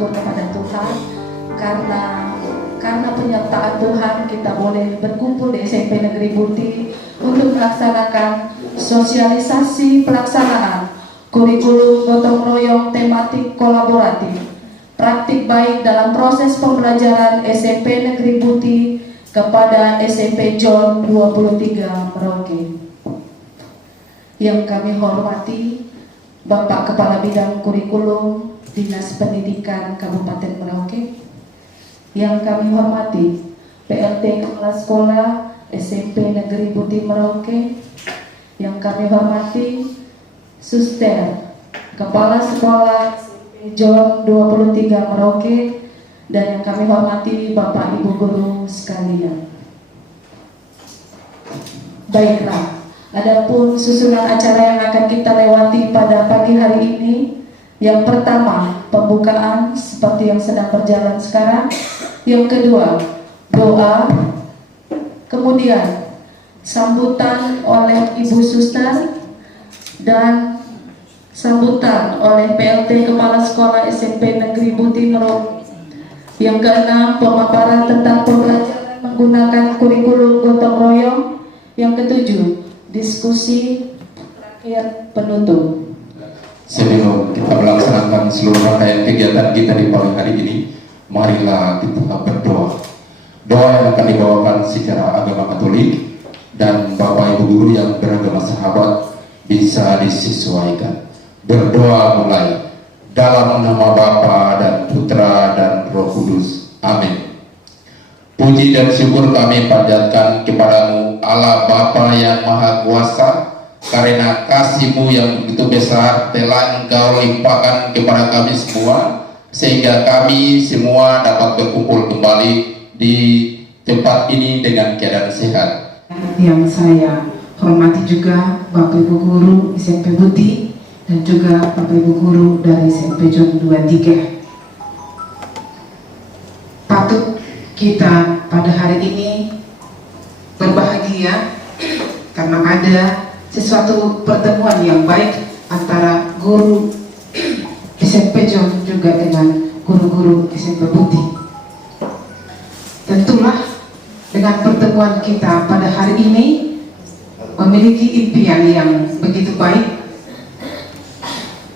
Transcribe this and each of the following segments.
bersyukur kepada Tuhan karena penyertaan Tuhan kita boleh berkumpul di SMP Negeri Buti untuk melaksanakan sosialisasi pelaksanaan kurikulum gotong royong tematik kolaboratif praktik baik dalam proses pembelajaran SMP Negeri Buti kepada SMP John 23 Merauke. Yang kami hormati Bapak Kepala Bidang Kurikulum Dinas Pendidikan Kabupaten Merauke. Yang kami hormati PLT Kepala Sekolah SMP Negeri Buti Merauke. Yang kami hormati Suster Kepala Sekolah SMP John 23 Merauke. Dan yang kami hormati Bapak Ibu Guru sekalian. Baiklah, adapun susunan acara yang akan kita lewati pada pagi hari ini, yang pertama pembukaan seperti yang sedang berjalan sekarang, yang kedua doa, kemudian sambutan oleh Ibu Suster dan sambutan oleh PLT Kepala Sekolah SMP Negeri Buti Merauke. Yang keenam pemaparan tentang pembelajaran menggunakan kurikulum gotong royong. Yang ketujuh diskusi terakhir penutup. Sebelum kita melaksanakan seluruh rangkaian kegiatan kita di pagi hari ini, marilah kita berdoa. Doa yang akan dibawakan secara agama Katolik dan Bapak Ibu Guru yang beragama sahabat bisa disesuaikan. Berdoa mulai dalam nama Bapa dan Putra dan Roh Kudus. Amin. Puji dan syukur kami panjatkan kepadamu Allah Bapa yang Maha Kuasa, karena kasih-Mu yang begitu besar telah Engkau limpahkan kepada kami semua, sehingga kami semua dapat berkumpul kembali di tempat ini dengan keadaan sehat. Yang saya hormati juga Bapak Ibu Guru SMP Buti dan juga Bapak Ibu Guru dari SMP John 23. Patut kita pada hari ini berbahagia karena ada sesuatu pertemuan yang baik antara guru SMP John juga dengan guru-guru SMP Buti. Tentulah dengan pertemuan kita pada hari ini memiliki impian yang begitu baik,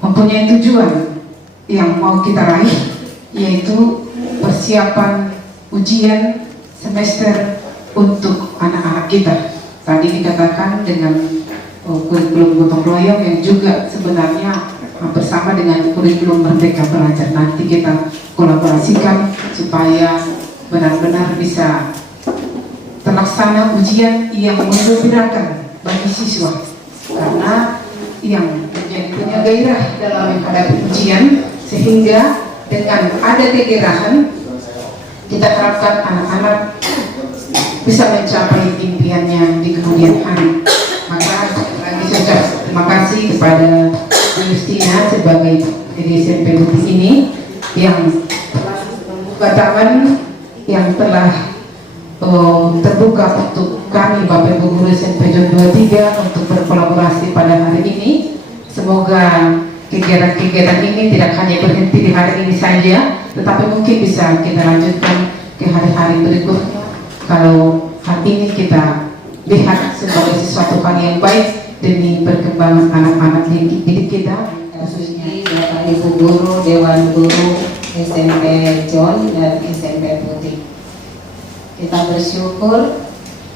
mempunyai tujuan yang mau kita raih, yaitu persiapan ujian semester untuk anak-anak kita. Tadi dikatakan dengan kurikulum gotong royong yang juga sebenarnya bersama dengan kurikulum Merdeka Belajar. Nanti kita kolaborasikan supaya benar-benar bisa terlaksana ujian yang menggembirakan bagi siswa, karena yang punya gairah dalam menghadapi ujian, sehingga dengan ada kegairahan kita harapkan anak-anak bisa mencapai impiannya di kemudian hari. Maka lagi saya terima kasih kepada Bu Justina sebagai dari SMP Buti ini yang telah membuka taman yang telah terbuka untuk kami Bapak Ibu Guru SMP John 23 untuk berkolaborasi pada hari ini. Semoga kegiatan-kegiatan ini tidak hanya berhenti di hari ini saja, tetapi mungkin bisa kita lanjutkan ke hari-hari berikutnya. Kalau hari ini kita lihat sebagai sesuatu hal yang baik demi perkembangan anak-anak didik kita, khususnya Bapak Ibu Guru, Dewan Guru SMP John dan SMP Buti. Kita bersyukur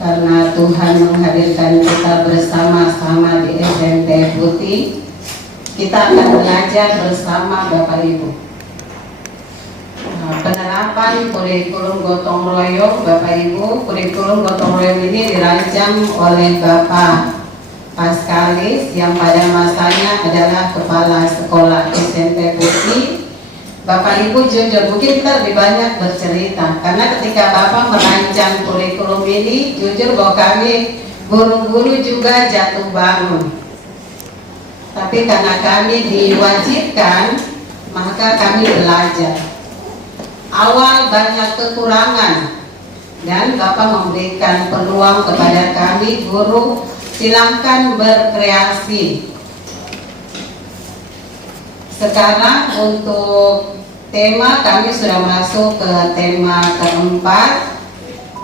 karena Tuhan menghadirkan kita bersama-sama di SMP Buti. Kita akan belajar bersama Bapak Ibu. Penerapan kurikulum gotong royong, Bapak Ibu, kurikulum gotong royong ini dirancang oleh Bapak Paskalis yang pada masanya adalah Kepala Sekolah SMP Buti. Bapak Ibu jujur, mungkin kita lebih banyak bercerita karena ketika Bapak merancang kurikulum ini, jujur bahwa kami guru-guru juga jatuh bangun. Tapi karena kami diwajibkan, maka kami belajar. Awal banyak kekurangan dan Bapak memberikan peluang kepada kami guru, silakan berkreasi. Sekarang untuk tema kami sudah masuk ke tema keempat.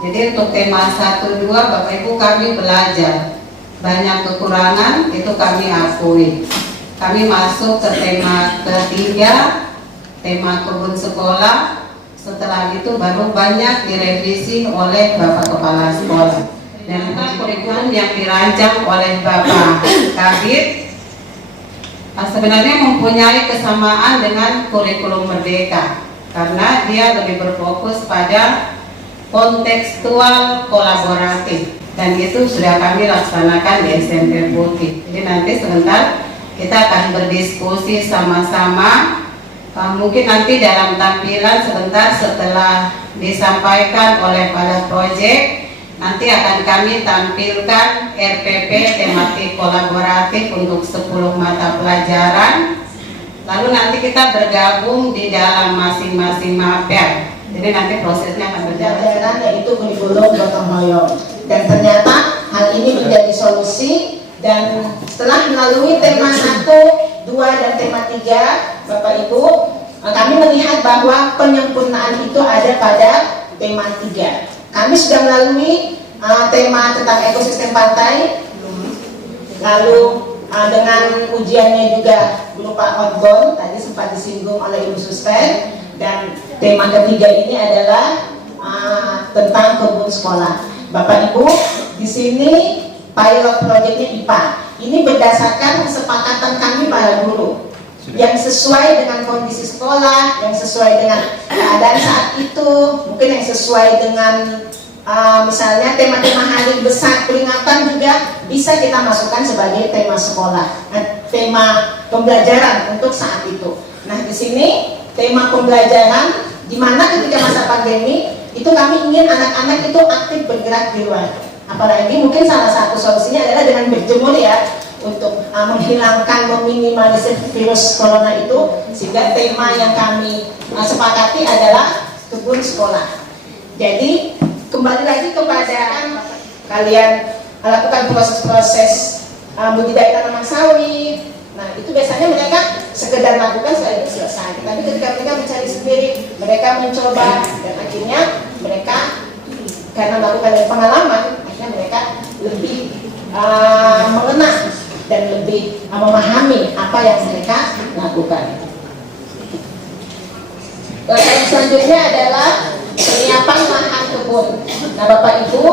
Jadi untuk tema 1, 2 Bapak Ibu kami belajar. Banyak kekurangan itu kami akui. Kami masuk ke tema ketiga, tema kebun sekolah. Setelah itu baru banyak direvisi oleh Bapak Kepala Sekolah. Dan kurikulum yang dirancang oleh Bapak Kabid sebenarnya mempunyai kesamaan dengan kurikulum Merdeka, karena dia lebih berfokus pada kontekstual kolaboratif, dan itu sudah kami laksanakan di SMP Putih. Jadi nanti sebentar kita akan berdiskusi sama-sama. Mungkin nanti dalam tampilan sebentar setelah disampaikan oleh pada proyek, nanti akan kami tampilkan RPP tematik kolaboratif untuk 10 mata pelajaran. Lalu nanti kita bergabung di dalam masing-masing mapel. Jadi nanti prosesnya akan berjalan. Yaitu kurikulum gotong royong. Dan ternyata hal ini menjadi solusi, dan setelah melalui tema 1, 2 dan tema 3, Bapak Ibu, kami melihat bahwa penyempurnaan itu ada pada tema 3. Kami sudah melalui tema tentang ekosistem pantai, lalu dengan ujiannya juga berupa outbound, tadi sempat disinggung oleh Ibu Suster. Dan tema ketiga ini adalah tentang kebun sekolah. Bapak Ibu, di sini pilot projectnya IPA. Ini berdasarkan kesepakatan kami para guru yang sesuai dengan kondisi sekolah, yang sesuai dengan keadaan saat itu, mungkin yang sesuai dengan misalnya tema-tema hari besar peringatan juga bisa kita masukkan sebagai tema sekolah, tema pembelajaran untuk saat itu. Nah, di sini tema pembelajaran, di mana ketika masa pandemi itu kami ingin anak-anak itu aktif bergerak di luar. Apalagi mungkin salah satu solusinya adalah dengan berjemur ya, untuk menghilangkan, meminimalisir virus corona itu. Sehingga tema yang kami sepakati adalah kebun sekolah. Jadi kembali lagi kepada kalian lakukan proses-proses budidaya tanaman sawit. Nah, itu biasanya mereka sekedar lakukan setelah itu selesai. Tapi ketika mereka mencari sendiri, mereka mencoba, dan akhirnya mereka karena melakukan dari pengalaman, akhirnya mereka lebih mengenal dan lebih memahami apa yang mereka lakukan. Yang selanjutnya adalah penyiapan lahan kebun. Nah, Bapak Ibu,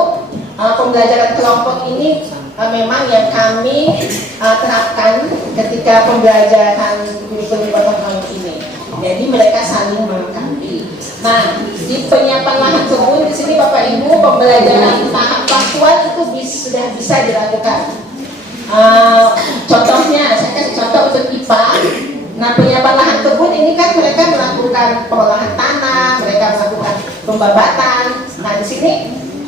pembelajaran kelompok ini memang yang kami terapkan ketika pembelajaran kurikulum gotong royong ini. Jadi mereka saling melengkapi. Nah, di penyiapan lahan kebun di sini Bapak Ibu, pembelajaran tahap faktual itu sudah bisa dilakukan. Contohnya, saya kasih contoh untuk IPA. Nah, penyiapan lahan kebun ini kan mereka melakukan pengolahan tanah, mereka melakukan pembabatan. Nah, di sini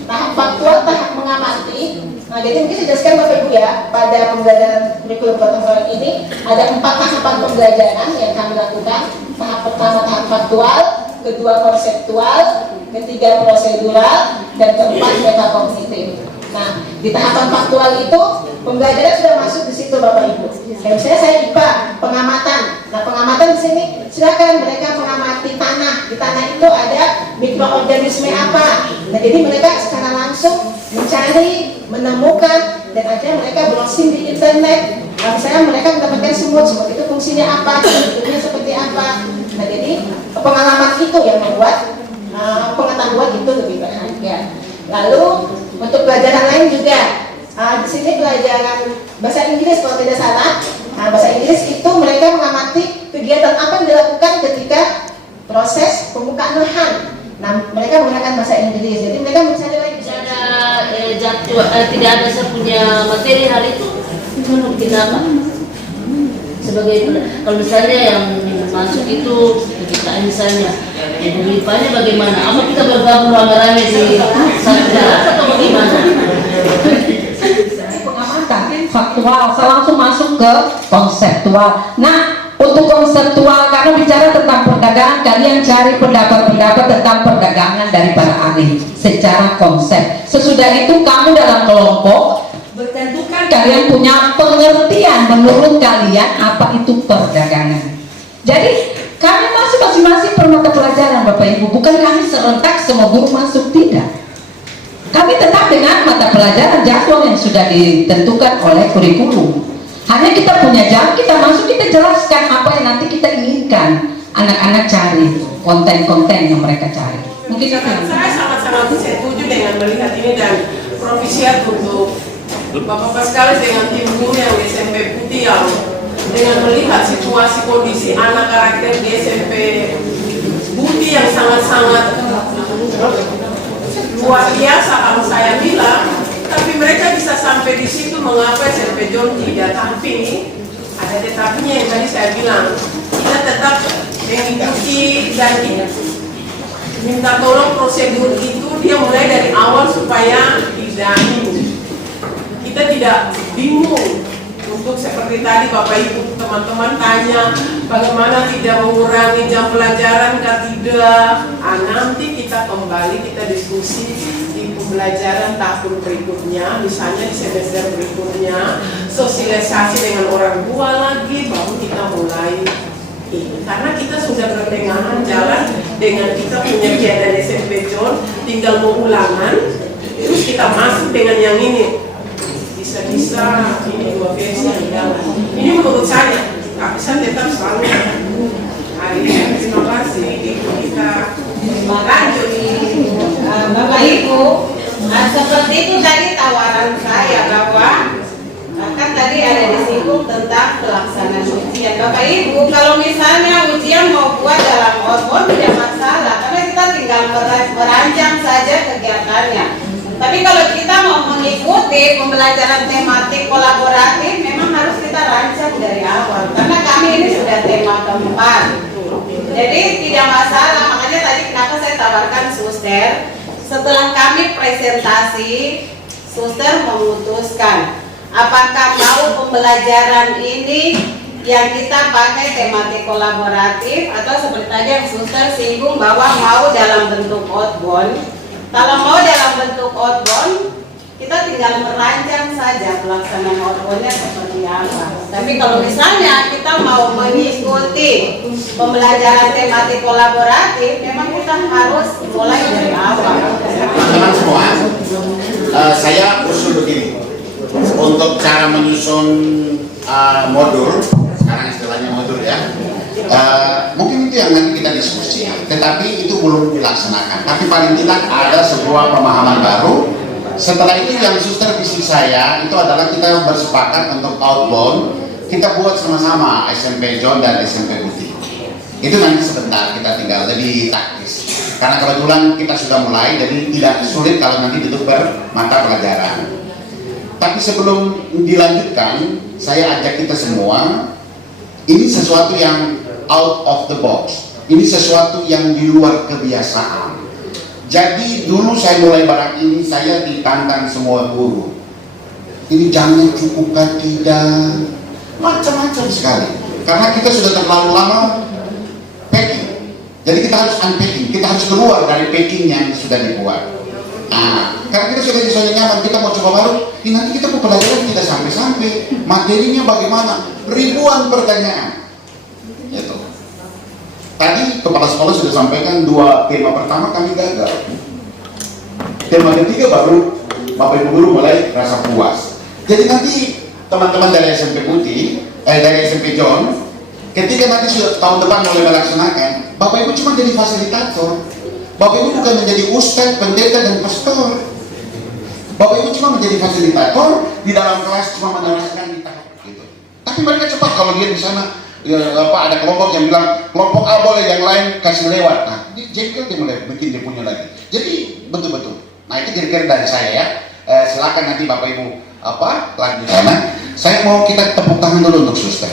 tahap faktual, tahap mengamati. Nah, jadi mungkin saya jelaskan Bapak Ibu ya, pada pembelajaran kurikulum gotong royong ini ada 4 tahapan pembelajaran yang kami lakukan. Tahap pertama tahap faktual, kedua konseptual, ketiga prosedural, dan keempat metakognitif. Nah, di tahapan faktual itu pembelajaran sudah masuk di situ Bapak Ibu. Kayak misalnya saya IPA, pengamatan. Nah, pengamatan di sini silakan mereka mengamati tanah. Di tanah itu ada mikroorganisme apa. Nah, jadi mereka secara langsung mencari, menemukan, dan akhirnya mereka browsing di internet. Nah, misalnya mereka mendapatkan semut itu fungsinya apa, bentuknya seperti apa. Nah, jadi pengalaman itu yang membuat pengetahuan itu lebih berharga. Lalu untuk pelajaran lain juga, di sini pelajaran bahasa Inggris kalau tidak salah. Nah, bahasa Inggris itu mereka mengamati kegiatan apa yang dilakukan ketika proses pembukaan lahan. Nah, mereka menggunakan bahasa Inggris. Jadi mereka mencari lagi. Tidak ada saya punya materi hari itu menurut kita apa? Sebagai kalau misalnya yang masuk itu kita misalnya pemilipannya bagaimana? Apa kita bergabung rame-rame di satu darat atau bagaimana? Pengamatan faktual, saya langsung masuk ke konseptual. Nah, untuk konseptual karena bicara tentang perdagangan, kalian cari pendapat-pendapat tentang perdagangan dari para ahli secara konsep. Sesudah itu kamu dalam kelompok bertentukan kalian punya pengertian menurut kalian apa itu perdagangan. Jadi Kami masuk masing-masing per mata pelajaran Bapak Ibu, bukan kami serentak semua guru masuk, tidak. Kami tetap dengan mata pelajaran jadwal yang sudah ditentukan oleh kurikulum. Hanya kita punya jam, kita masuk, kita jelaskan apa yang nanti kita inginkan anak-anak cari, konten-konten yang mereka cari. Mungkin itu. Saya sangat-sangat setuju dengan melihat ini dan provisiat untuk Bapak Paskalis dengan tim guru yang di SMP Putih yang dengan melihat situasi kondisi anak karakter di SMP Putih yang sangat-sangat luar biasa kalau saya bilang, tapi mereka bisa sampai di situ. Mengapa SMP John tidak? Tapi ada tetapinya yang tadi saya bilang, kita tetap mengikuti dan minta tolong prosedur itu dia mulai dari awal supaya tidak kita tidak bingung. Untuk seperti tadi Bapak Ibu teman-teman tanya bagaimana tidak mengurangi jam pelajaran kah tidak. Nanti kita kembali kita diskusi di pembelajaran tahun berikutnya, misalnya di semester berikutnya sosialisasi dengan orang tua lagi, baru kita mulai ini. Karena kita sudah bertengahan jalan dengan kita punya kegiatan SMP John, tinggal mau ulangan terus kita masuk dengan yang ini. Bisa-bisa ini dua versi yang jalan. Ini menurut saya, tapi saya tetap selalu hari ini. Terima kasih. Kita lanjut. Bapak Ibu, seperti itu tadi tawaran saya bahwa kan tadi ada disinggung tentang pelaksanaan ujian. Bapak Ibu, kalau misalnya ujian mau buat dalam outbound tidak masalah, karena kita tinggal merancang saja kegiatannya. Tapi kalau kita mau mengikuti pembelajaran tematik kolaboratif, memang harus kita rancang dari awal. Karena kami ini sudah tema keempat. Jadi tidak masalah, makanya tadi kenapa saya tawarkan suster. Setelah kami presentasi, suster memutuskan apakah mau pembelajaran ini yang kita pakai tematik kolaboratif atau seperti tadi yang suster singgung bahwa mau dalam bentuk outbound. Kalau mau dalam bentuk outbound, kita tinggal merancang saja pelaksanaan outboundnya seperti apa. Tapi kalau misalnya kita mau mengikuti pembelajaran tematik kolaboratif, memang kita harus mulai dari awal. Teman-teman semua, saya usul begini. Untuk cara menyusun modul, sekarang istilahnya modul ya, mungkin itu yang nanti kita diskusi, tetapi itu belum dilaksanakan. Tapi paling tidak ada sebuah pemahaman baru. Setelah itu yang suster visi saya itu adalah kita bersepakat untuk outbound, kita buat sama-sama SMP John dan SMP Putih. Itu nanti sebentar kita tinggal lebih taktis. Karena kebetulan kita sudah mulai, jadi tidak sulit kalau nanti itu bermata pelajaran. Tapi sebelum dilanjutkan, saya ajak kita semua, ini sesuatu yang out of the box. Ini sesuatu yang di luar kebiasaan. Jadi dulu saya mulai barang ini, saya ditantang semua guru. Ini jangan cukupkan tidak, macam-macam sekali. Karena kita sudah terlalu lama packing. Jadi kita harus unpacking, kita harus keluar dari packing yang sudah dibuat. Nah, karena kita sudah di zona nyaman, kita mau coba baru, ini nanti kita mau pelajaran tidak sampai-sampai. Materinya bagaimana? Ribuan pertanyaan. Gitu. Tadi kepala sekolah sudah sampaikan 2 tema pertama kami gagal. Tema ketiga baru Bapak Ibu guru mulai rasa puas. Jadi nanti teman-teman dari SMP Putih, dari SMP John, ketika nanti tahun depan mulai melaksanakan, Bapak Ibu cuma jadi fasilitator. Bapak Ibu bukan menjadi ustadz, pendeta dan pastor. Bapak Ibu cuma menjadi fasilitator di dalam kelas, cuma meneruskan di tahap gitu. Tapi mereka cepat kalau dia di sana. Ya, ada kelompok yang bilang kelompok A boleh, yang lain kasih lewat. Nah, jengkel dia mulai bikin dia punya lagi. Jadi betul-betul. Nah itu kira-kira dari saya ya. Silakan nanti Bapak Ibu lanjut sana. Saya mau kita tepuk tangan dulu untuk suster.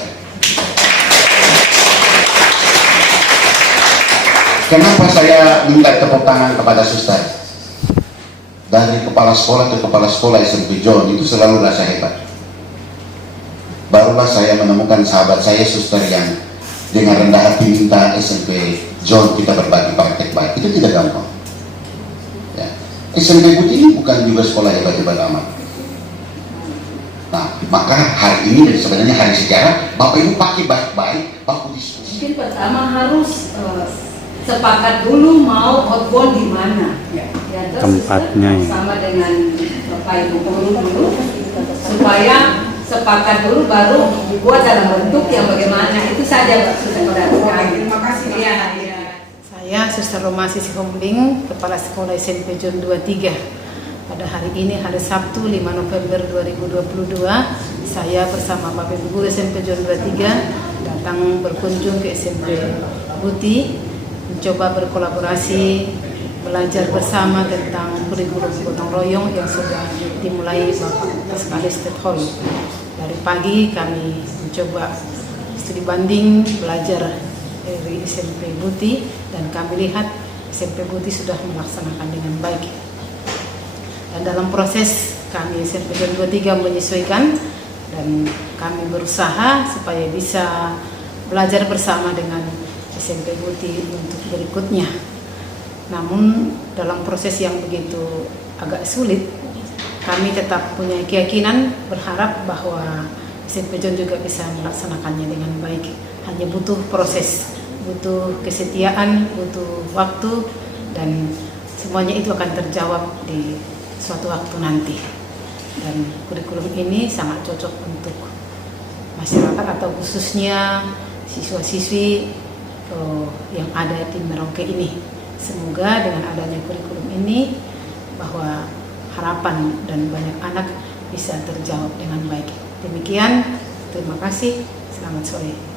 Kenapa saya minta tepuk tangan kepada suster? Dari kepala sekolah ke kepala sekolah SMP John itu selalu rasa hebat. Barulah saya menemukan sahabat saya suster yang dengan rendah hati minta SMP John kita berbagi praktek baik. Itu tidak gampang ya. SMP Putih ini bukan juga sekolah hebat-hebat amat. Nah maka hari ini dan sebenarnya hari sejarah Bapak Ibu pakai baik-baik, baku diskusi Mungkin pertama harus sepakat dulu mau outbound di mana. Ya, Tempatnya, ya. sama dengan Bapak Ibu Guru dulu, supaya sepakat dulu baru dibuat dalam bentuk yang bagaimana. Itu saja Pak Saudara. Terima kasih. Iya. Saya Suster Roma Sisi Hombling, Kepala Sekolah SMP John 23. Pada hari ini, hari Sabtu 5 November 2022, saya bersama Bapak Ibu Guru SMP John 23 datang berkunjung ke SMP Buti, mencoba berkolaborasi, belajar bersama tentang kurikulum gotong royong yang sudah dimulai Bapak Paskalis Tethol. Dari pagi kami mencoba studi banding belajar dari SMP Buti, dan kami lihat SMP Buti sudah melaksanakan dengan baik. Dan dalam proses kami SMP John 23 menyesuaikan, dan kami berusaha supaya bisa belajar bersama dengan SMP Buti untuk berikutnya. Namun dalam proses yang begitu agak sulit, kami tetap punya keyakinan, berharap bahwa SMP John juga bisa melaksanakannya dengan baik. Hanya butuh proses, butuh kesetiaan, butuh waktu, dan semuanya itu akan terjawab di suatu waktu nanti. Dan kurikulum ini sangat cocok untuk masyarakat atau khususnya siswa-siswi yang ada di Merauke ini. Semoga dengan adanya kurikulum ini bahwa harapan dan banyak anak bisa terjawab dengan baik. Demikian, terima kasih, selamat sore.